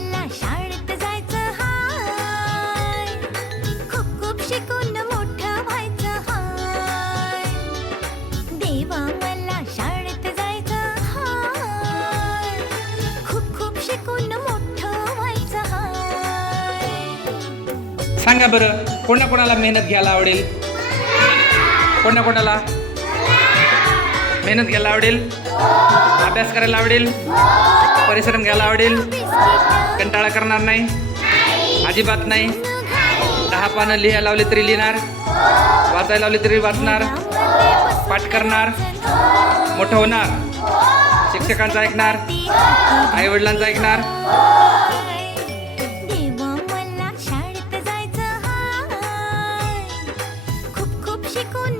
मुलांना शाळेत जायचं हाय. खूप खूप शिकून मोठं व्हायचं हाय. देवा मला शाळेत जायचं हाय. खूप खूप शिकून मोठं व्हायचं हाय. सांगा बरं कोणा कोणाला मेहनत घ्यायला आवडेल? कोणा कोणाला? मेहनत घ्यायला आवडेल? अभ्यास करायला आवडेल? परिश्रम घ्यायला आवडेल. कंटाळा करणार नाही. अजिबात नाही. दहा पानं लिहायला लावले तरी लिहिणार. वाचायला लावले तरी वाचणार. पाठ करणार. मोठं होणार. शिक्षकांचं ऐकणार. आईवडिलांचं ऐकणार. शाळेत जायचं खूप खूप शिकून